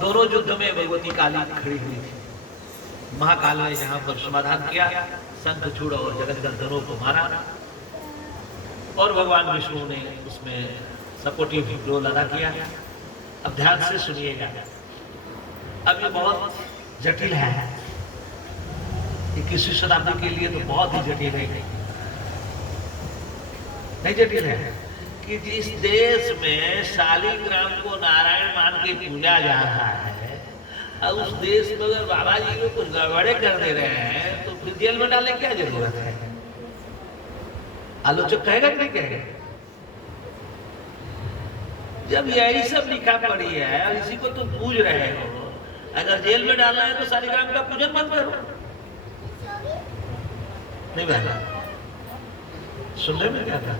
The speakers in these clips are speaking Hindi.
दोनों युद्ध में भगवती काली खड़ी हुई थी। महाकाल ने जहां पर समाधान किया, शंखचूड़ और जगतजननों को मारा और भगवान विष्णु ने उसमें सपोर्टिव रोल अदा किया। अब ध्यान से सुनिएगा, अब ये बहुत जटिल है, 21वीं शताब्दी के लिए तो बहुत ही जटिल है। नहीं जटिल है कि जिस देश में शालिग्राम को नारायण मान के पूजा जा रहा है, अब उस देश में अगर बाबा जी को कुछ गड़बड़े कर दे रहे हैं तो फिर जेल में डालने क्या जरूरत है? आलोचक कहेगा कि नहीं कहेगा? जब यही सब लिखा पड़ी है और इसी को तुम पूज रहे हो, अगर जेल में डालना है तो शालिग्राम का पूजन मत करो। नहीं बहना, सुनने में क्या था?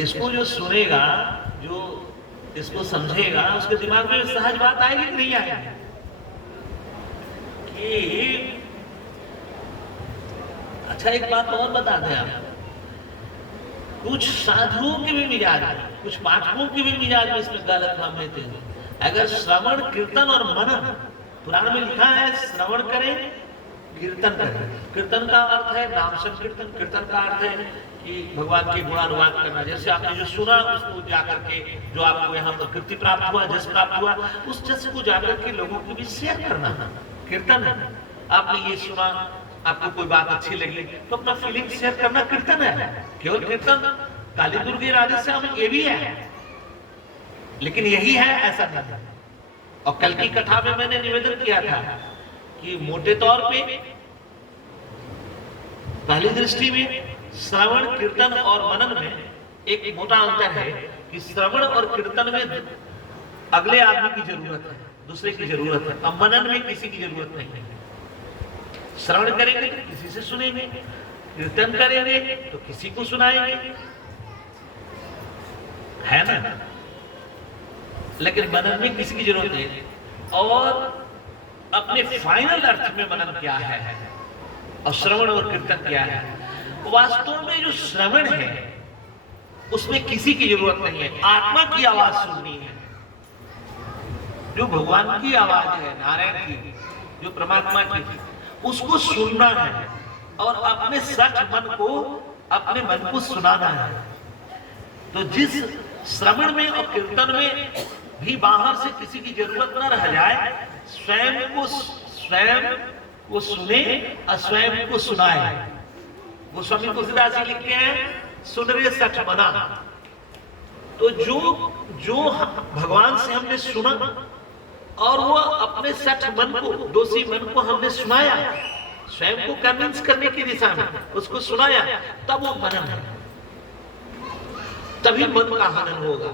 इसको जो सुनेगा, जो इसको समझेगा, उसके दिमाग में सहज बात आएगी कि नहीं आएगी कि अच्छा एक बात और बता दें आप, कुछ साधुओं के भी मिजाज में, कुछ पाठकों के भी मिजाज में इसमें गलत हम लेते हैं। अगर श्रवण कीर्तन और मनन, पुराण में लिखा है श्रवण करें कीर्तन करें। कीर्तन का अर्थ है नाम संकीर्तन, कीर्तन का अर्थ है कि भगवान के गुणानुवाद करना। जैसे आपने जो सुना उसको जाकर के, जो आपको यहाँ पर कीर्ति प्राप्त हुआ, जस प्राप्त हुआ, उस जस को जाकर के लोगों के बीच शेयर करना कीर्तन है। आपने ये सुना, आपको कोई बात अच्छी लगी तो अपना फीलिंग शेयर करना कीर्तन है। केवल कीर्तन काली दुर्गे राधे से हम ये भी है, लेकिन यही है ऐसा नहीं है। और कल की कथा में मैंने निवेदन किया था कि मोटे तौर पे पहली दृष्टि में श्रवण कीर्तन और मनन में एक मोटा अंतर है कि श्रवण और कीर्तन में अगले आदमी की जरूरत है, दूसरे की जरूरत है। अब मनन में किसी की जरूरत नहीं है। श्रवण करेंगे तो किसी से सुनेंगे, कीर्तन करेंगे तो किसी को सुनाएंगे, है ना? लेकिन मनन में किसी की जरूरत नहीं। और अपने फाइनल अर्थ में मनन क्या है और श्रवण और कीर्तन क्या है? वास्तव में जो श्रवण है उसमें किसी की जरूरत नहीं है, आत्मा की आवाज सुननी है। जो भगवान की आवाज है, नारायण की, जो परमात्मा की, उसको सुनना है और अपने सच मन को, अपने मन को सुनाना है। तो जिस श्रवण में और कीर्तन में भी बाहर से किसी की जरूरत न रह जाए, स्वयं को सुने और स्वयं को सुनाए। वो स्वामी तुलसीदास जी लिखते हैं, सुन रे सठ मना। तो जो भगवान से हमने सुना और वो अपने सठ मन को, दोषी मन को हमने सुनाया, स्वयं को कन्विंस करने की दिशा में उसको सुनाया, तब वो मनन है। तभी मन का हनन होगा।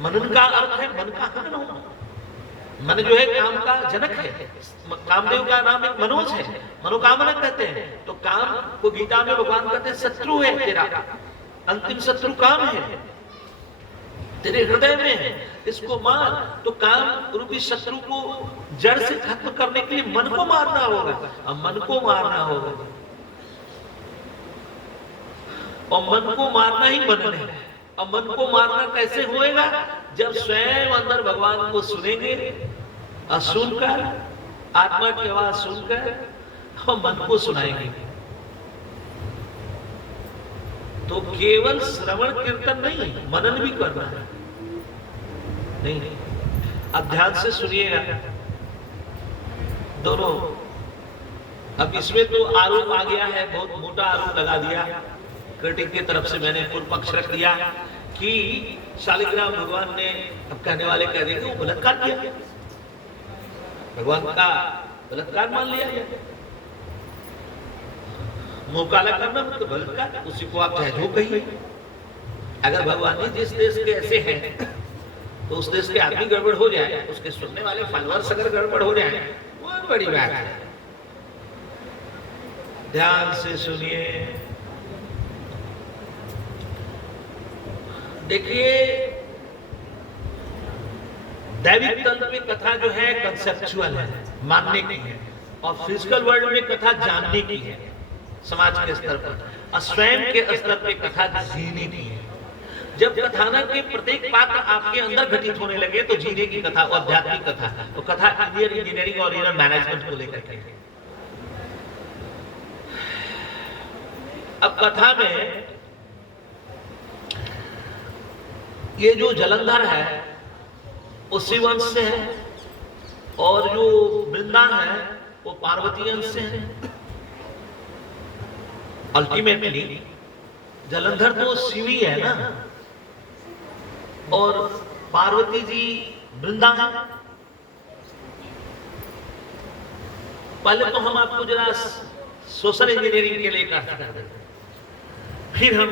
मनन का अर्थ है मन का हनन होगा। मन जो है काम का जनक है। कामदेव का नाम एक मनोज है, मनोकामना कहते हैं। तो काम को गीता में भगवान कहते हैं शत्रु है तेरा, अंतिम शत्रु काम है, तेरे हृदय में है, इसको मार। तो काम रूपी शत्रु को जड़ से खत्म करने के लिए मन को मारना होगा। अब मन को मारना होगा और मन को मारना ही मनन है। और मन को मारना कैसे होएगा? जब स्वयं अंदर भगवान को सुनेंगे और सुनकर, आत्मा की आवाज सुनकर और मन को सुनाएंगे। तो केवल श्रवण कीर्तन नहीं, मनन भी करना है। नहीं, अब ध्यान से सुनिएगा दोनों। अब इसमें तो आरोप आ गया है, बहुत मोटा आरोप लगा दिया। क्रिटिक की तरफ से मैंने पूर्व पक्ष रख दिया कि शालिग्राम भगवान ने, अब कहने वाले कह देंगे वो बलात्कार किया, भगवान का बलात्कार मान लिया गया। मुंह काला करना मतलब बलात्कार, उसी को आप चाहे जो कहिए। अगर भगवान ही जिस देश के ऐसे हैं तो उस देश के आदमी गड़बड़ हो जाए, उसके सुनने वाले फॉलोअर्स अगर गड़बड़ हो जाए, बहुत बड़ी बात है। ध्यान से सुनिए। देखिए, दैविक तंत्र में कथा जो है कंसेप्चुअल है, मानने की है, और फिजिकल वर्ल्ड में कथा जानने की है, समाज के स्तर पर। और स्वयं के स्तर पे कथा जीने की है। जब कथानक के प्रत्येक पात्र आपके अंदर घटित होने लगे तो जीने की कथा और आध्यात्मिक कथा, तो कथा इंडियन इंजीनियरिंग और इंडियन मैनेजमेंट को लेकर के। अब कथा में ये जो जलंधर है वो शिववंश से है और जो वृंदावन है वो पार्वती अंश से है। अल्टीमेटली जलंधर तो शिव ही है ना, और पार्वती जी वृंदा है। पहले तो हम आपको जरा सोशल इंजीनियरिंग के लिए करते हैं, फिर हम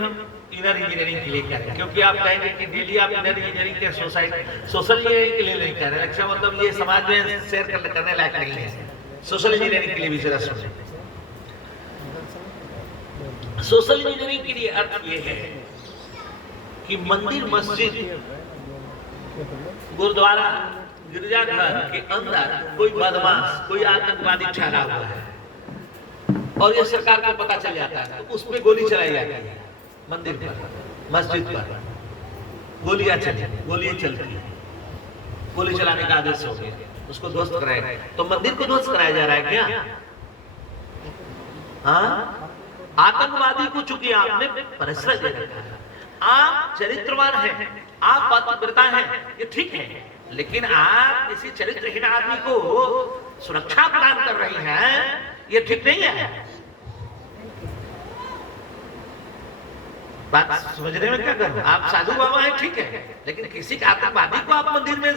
इनर इंजीनियरिंग के लिए करें, क्योंकि आप कहेंगे कि डेली आप इनर इंजीनियरिंग के सोशल इंजीनियरिंग के लिए नहीं कर रहे। अच्छा, मतलब ये समाज में शेयर करने लायक नहीं है। सोशल इंजीनियरिंग के लिए भी जरा सोचें। सोशल इंजीनियरिंग के लिए अर्थ ये है कि मंदिर, मस्जिद, गुरुद्वारा, गिरजाघर के अंदर कोई बदमाश, कोई आतंकवादी ठहरा हुआ है और ये सरकार को पता चल जाता है तो उस पर गोली चलाई जाती है। मंदिर पर, मस्जिद पर गोलियां चलती है, गोली चलाने का आदेश हो गया, उसको ध्वस्त कराया गया। तो मंदिर को ध्वस्त कराया जा रहा है क्या? हाँ, आतंकवादी को चूंकि आपने परिश्रम दे रखा है, आप चरित्रवान हैं, आप पतिव्रता हैं, ये ठीक है, लेकिन आप किसी चरित्रहीन आदमी को सुरक्षा प्रदान कर रही हैं, ये ठीक नहीं है। बात समझने में क्या करूं? आप साधु बाबा हैं, ठीक है, लेकिन किसी आतंकवादी को आप मंदिर में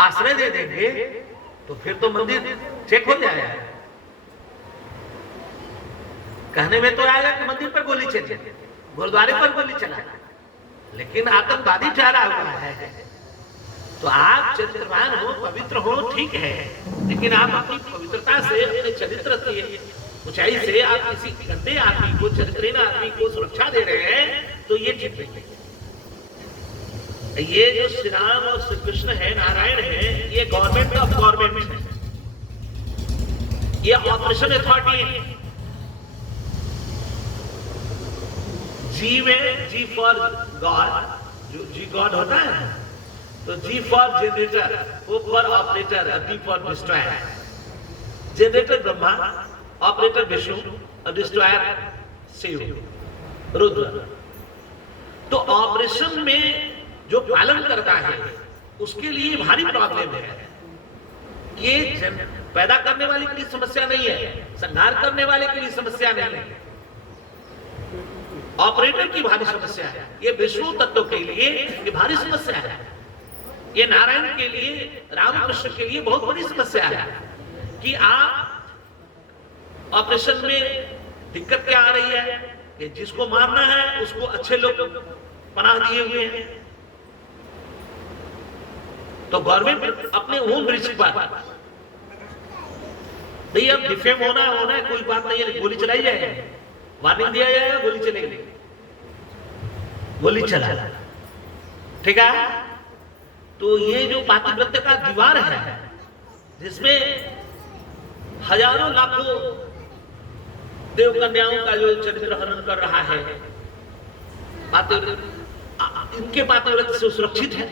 आश्रय दे देंगे तो फिर तो मंदिर चेक हो जाएगा। कहने में तो आएगा कि मंदिर पर गोली चली, गुरुद्वारे पर गोली चला, लेकिन आतंकवादी ठहरा हुआ है। तो आप चरित्रवान हो, पवित्र हो, ठीक है, लेकिन आप अपनी पवित्रता से, अपने चरित्र की ऊंचाई से आप किसी गंदे आदमी को, चरित्रहीन आदमी को सुरक्षा दे रहे हैं, तो ये ठीक नहीं है। ये जो श्री राम और श्री कृष्ण है, नारायण है, ये गवर्नमेंट ऑफ गवर्नमेंट है, ये ऑपरेशन अथॉरिटी है। जी में जी फॉर गॉड, जो जी गॉड होता है, तो G for generator, O for operator, D for destroyer. Generator Brahma, operator Vishnu और डिस्ट्रॉयर शिव, रुद्र। तो ऑपरेशन में जो पालन करता है उसके लिए भारी प्रॉब्लम है। ये पैदा करने वाले के लिए समस्या नहीं है, संहार करने वाले के लिए समस्या नहीं है, ऑपरेटर की भारी समस्या है। ये विष्णु तत्व के लिए ये भारी समस्या है, ये नारायण के लिए, रामकृष्ण के लिए बहुत बड़ी समस्या है कि आप ऑपरेशन में दिक्कत क्या आ रही है कि जिसको मारना है उसको अच्छे लोग पनाह दिए हुए हैं। तो गवर्नमेंट अपने ओन रिस्क पर, भाई अब डिफेम होना है, कोई बात नहीं है, गोली चलाई जाएगी, वार्निंग दिया जाएगा, गोली चलेगी, गोली चला, ठीक है। तो ये जो पातिव्रत्य का दीवार है, जिसमें हजारों लाखों देव कन्याओं का जो चरित्र हनन कर रहा है, इनके पातिव्रत्य से सुरक्षित है।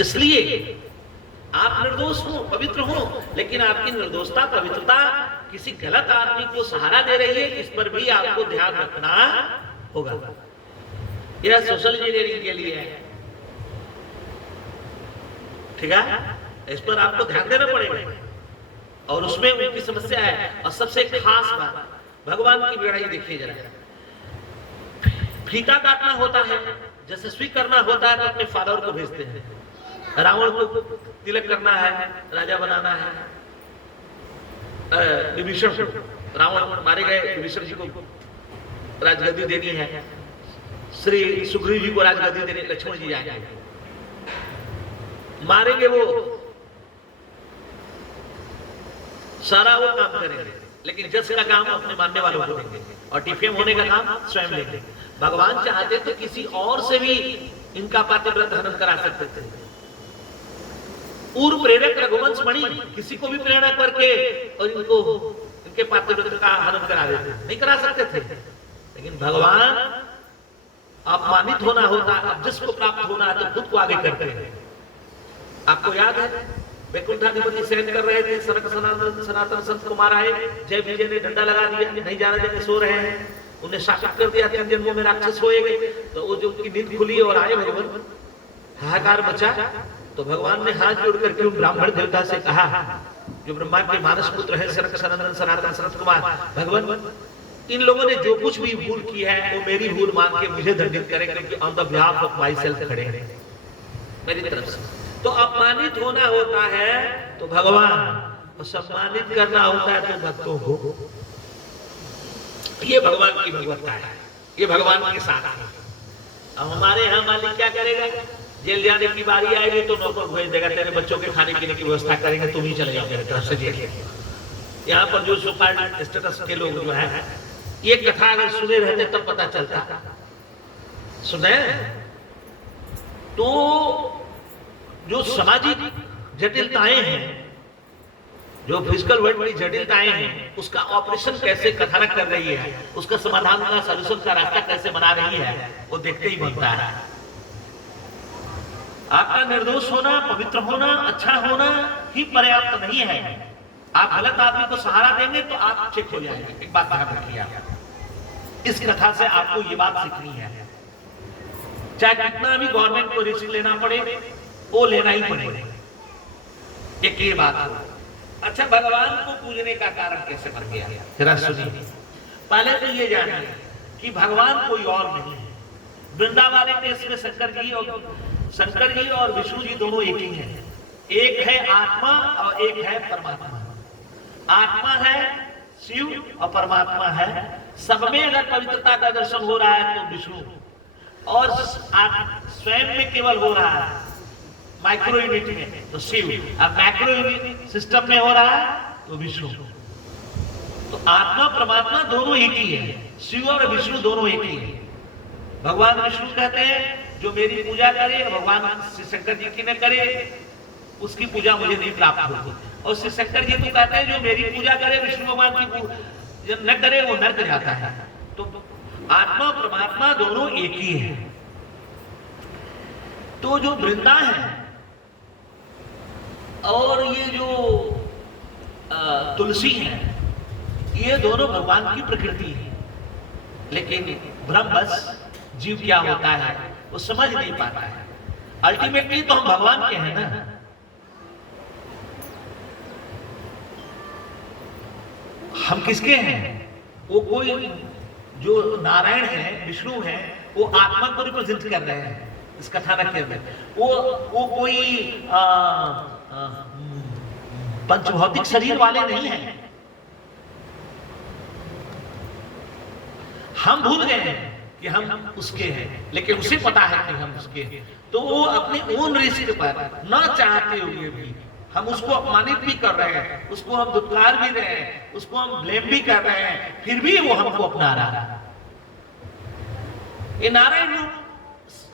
इसलिए आप निर्दोष हो, पवित्र हो, लेकिन आपकी निर्दोषता, पवित्रता किसी गलत आदमी को सहारा दे रही है, इस पर भी आपको ध्यान रखना होगा। यह सोशल इंजीनियरिंग के लिए है, ठीक है, इस पर आपको ध्यान देना पड़ेगा। और उसमें उनकी समस्या है। और सबसे खास बात, भगवान की लड़ाई देखिए जरा, फीता काटना होता है, यशस्वी करना होता है तो अपने फॉलोअर को भेजते हैं। रावण को तिलक करना है, राजा बनाना है, विभीषण, रावण मारे गए, विभीषण जी को राजगद्दी देनी है, श्री सुग्रीव जी को राजगद्दी देनी, लक्ष्मण जी जाएंगे, मारेंगे, वो सारा वो काम करेंगे, लेकिन जस का काम अपने मानने वालों को देंगे और डिफेम होने का काम स्वयं लेंगे। भगवान चाहते तो किसी और से भी इनका पातिव्रत हनन करा सकते थे। पूर्व प्रेरक रघुवंश मणि किसी को भी प्रेरणा करके और इनको, इनके पातिव्रत का हनन करा देते, नहीं करा सकते थे, लेकिन भगवान अपमानित होना होता है, अब जिसको प्राप्त होना है तो खुद को आगे करते हैं। आपको याद है वैकुंठाधिपति सहन कर रहे थे, सनक सनातन संत कुमार आए, जय विजय ने डंडा लगा दिया, नहीं जाना देंगे, सो रहे हैं, उन्हें शासित कर दिया, 3 जन्मों में राक्षस होएंगे। तो वो जो उनकी नींद खुली और आए भगवान, हाहाकार मचा। तो भगवान ने हाथ जोड़ करके उन ब्राह्मण देवता से कहा, जो ब्रह्मा के मानस पुत्र है सनक सनातन संत कुमार, भगवान इन लोगों ने जो कुछ भी भूल की है वो मेरी भूल मान के मुझे दंडित करें, क्योंकि on the behalf of my self खड़े हैं मेरी तरफ से। तो अपमानित होना होता है तो भगवान, और सम्मानित करना होता है तो भक्तों को। ये भगवान की भगवत्ता है, ये भगवान के साथ है। अब हमारे यहाँ मालिक क्या करेगा, जेल जाने की बारी आएगी तो नौकर भेज देगा, तेरे बच्चों के खाने पीने की व्यवस्था करेंगे, तुम ही चले जाओ मेरी तरफ से जेल। यहाँ पर जो सुपार स्टेटस के लोग जो है, ये कथा अगर सुने रहते तब पता चलता। सुने तो जो सामाजिक जटिलताएं हैं, जो फिजिकल वर्ल्ड में जटिलताएं हैं, उसका ऑपरेशन कैसे कथानक कर रही है, उसका समाधान का सॉल्यूशन का रास्ता कैसे बना रही है, वो देखते ही बनता है। आपका निर्दोष होना, पवित्र होना, अच्छा होना ही पर्याप्त नहीं है। आप गलत आदमी को सहारा देंगे तो आप चेक हो जाएंगे। एक बात ध्यान रखिए, इस कथा से आपको ये बात सीखनी है, चाहे कितना भी गवर्नमेंट को रिस्क लेना पड़े, वो लेना ही पड़ेगा। एक ये बात हो। अच्छा, भगवान को पूजने का कारण कैसे बन गया, जरा सुनिए। पहले तो ये जानिए कि भगवान कोई और नहीं है। वृंदावन के इसमें शंकर जी और विष्णु जी दोनों एक ही हैं। एक है आत्मा और एक है परमात्मा। आत्मा है शिव और परमात्मा है। सब में अगर पवित्रता का दर्शन हो रहा है तो विष्णु, और स्वयं में केवल हो रहा है माइक्रो यूनिट में तो शिव, अब मैक्रो यूनिट सिस्टम में हो रहा है तो विष्णु। तो आत्मा परमात्मा दोनों एक ही है, शिव और विष्णु दोनों एक ही है। भगवान विष्णु कहते हैं जो मेरी पूजा करे, भगवान श्री शंकर जी की न करे उसकी पूजा मुझे नहीं प्राप्त होगी। और श्री शंकर जी तो कहते हैं जो मेरी पूजा करे, विष्णु भगवान की पूजा न करे वो नर्क जाता है। तो आत्मा परमात्मा दोनों एक ही है। तो जो वृंदा है और ये जो तुलसी है, ये दोनों भगवान की प्रकृति है। लेकिन ब्रह्मवश जीव क्या होता है वो समझ नहीं पाता है। अल्टीमेटली तो हम भगवान के हैं ना। हम किसके हैं? वो कोई जो नारायण है, विष्णु है, वो आत्मा को रिप्रेजेंट कर रहे हैं इस कथानक के अंदर। वो कोई पंचभौतिक शरीर वाले नहीं हैं। हम भूल गए हैं कि हम उसके हैं, लेकिन उसे पता है कि हम उसके हैं। तो वो अपने ओन रिस्क पर ना चाहते हुए भी हम उसको अपमानित भी कर रहे हैं, उसको हम दुत्कार भी रहे हैं, उसको हम ब्लेम भी कर रहे हैं, फिर भी वो हमको अपना रहा है। ये नारायण रूप,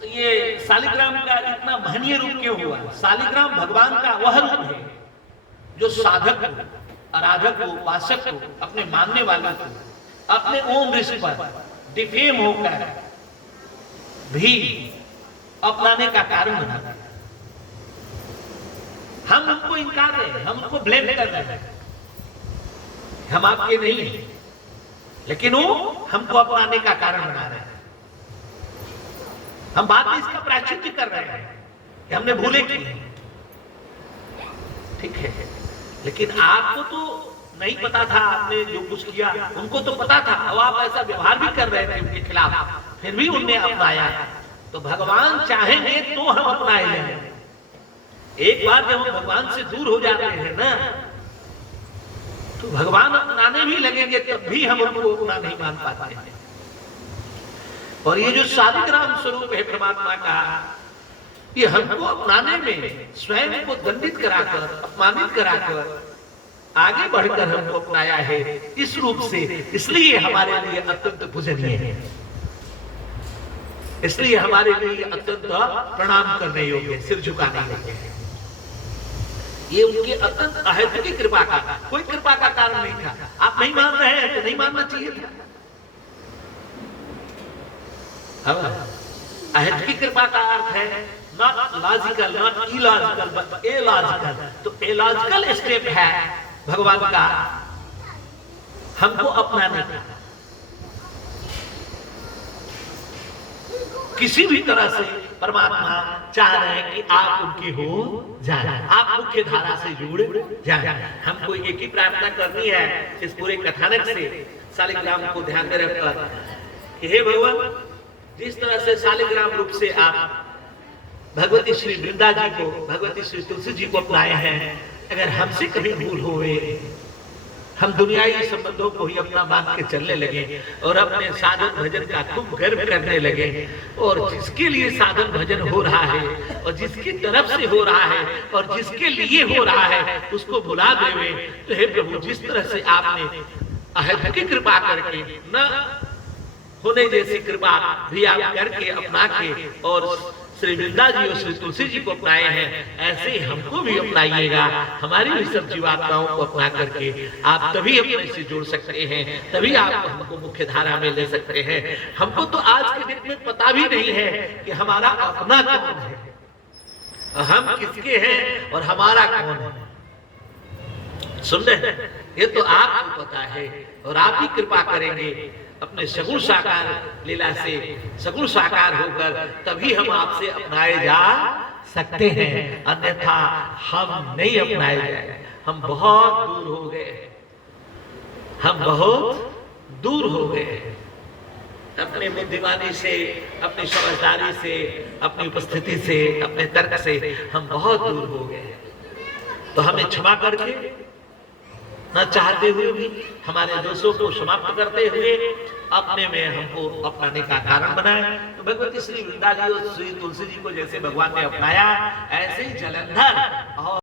ये शालिग्राम का इतना महनीय रूप क्यों हुआ? शालिग्राम भगवान का वह रूप है जो साधक को, आराधक को, उपासक को, अपने मानने वालों को अपने ओम ऋषि पर डिफेम होकर भी अपनाने का कारण बनाता है। हम उनको इनकार रहे हैं, हम उनको ब्लेम कर रहे हैं, हम आपके नहीं हैं, लेकिन वो हमको अपनाने का कारण बना रहे हैं। हम बाद में इसका प्रायश्चित कर रहे हैं कि हमने भूले की, ठीक है, लेकिन आपको तो नहीं पता था। आपने जो कुछ किया उनको तो पता था, अब आप ऐसा व्यवहार भी कर रहे थे उनके खिलाफ, फिर भी उनने अपनाया। तो भगवान चाहेंगे तो हम अपनाए लेंगे। एक बार जब हम भगवान से दूर हो जाते हैं ना, तो भगवान अपनाने भी लगेंगे, तब भी हम उनको अपना नहीं मान पाते हैं। और ये जो शालिग्राम स्वरूप है परमात्मा का, ये हमको अपनाने में स्वयं को दंडित कराकर, अपमानित कराकर आगे बढ़कर हमको अपनाया है इस रूप से। इसलिए हमारे लिए अत्यंत पूजनीय है, इसलिए हमारे लिए अत्यंत प्रणाम करने योग्य, सिर झुकाने योग्य है। ये उनके अत्यंत अहेतु की कृपा का, कोई कृपा का कारण नहीं था। आप नहीं मान रहे हैं तो नहीं मानना चाहिए था। अब अहद की कृपा का अर्थ है not logical, not illogical, but alogical. तो एलॉजिकल स्टेप है भगवान का हमको अपनाने का। किसी भी तरह से परमात्मा चाह रहे हैं कि आप उनके हो जाए, आप मुख्य धारा से जुड़ जाए। हमको एक ही प्रार्थना करनी है इस पूरे कथानक से, शालिग्राम को ध्यान में रखकर कि हे भगवान, जिस तरह से शालिग्राम रूप से आप भगवती श्री वृंदा जी को, भगवती श्री तुलसी जी को अपनाए हैं, अगर हमसे कभी भूल हुए, हम दुनियाई संबंधों को ही अपना मान के चलने लगे और अपने साधन भजन का खूब गर्व करने लगे, और जिसके लिए साधन भजन हो रहा है और जिसकी तरफ से हो रहा है और जिसके लिए हो रहा है उसको भुला देवे, तो हे प्रभु, जिस तरह से आपने अहद की कृपा करके न होने जैसी कृपा भी आप करके अपना के और श्री वृंदा जी और श्री तुलसी जी को अपनाए हैं, ऐसे ही हमको भी अपनाइएगा। हमारी भी सब जीवात्माओं को अपना करके आप तभी अपने से जोड़ सकते हैं, तभी आप हमको मुख्य धारा में ले सकते हैं। हमको तो आज के दिन में पता भी नहीं है कि हमारा अपना कौन है, हम किसके हैं और हमारा कौन है। सुन रहे हैं, ये तो आपको पता है और आप ही कृपा करेंगे अपने सगुण साकार लीला से, सगुण साकार होकर तभी हम आपसे अपनाए जा सकते हैं, अन्यथा हम नहीं अपनाए जाए। हम बहुत दूर हो गए, हम बहुत दूर हो गए अपने बुद्धिमानी से, अपनी समझदारी से, अपनी उपस्थिति से, अपने तर्क से हम बहुत दूर हो गए। तो हमें क्षमा करके, न चाहते हुए भी हमारे दोषों को समाप्त करते हुए अपने में हमको अपनाने का कारण बनाए। तो भगवती श्री वृंदा जी और श्री तुलसी जी को जैसे भगवान ने अपनाया, ऐसे ही जलंधर और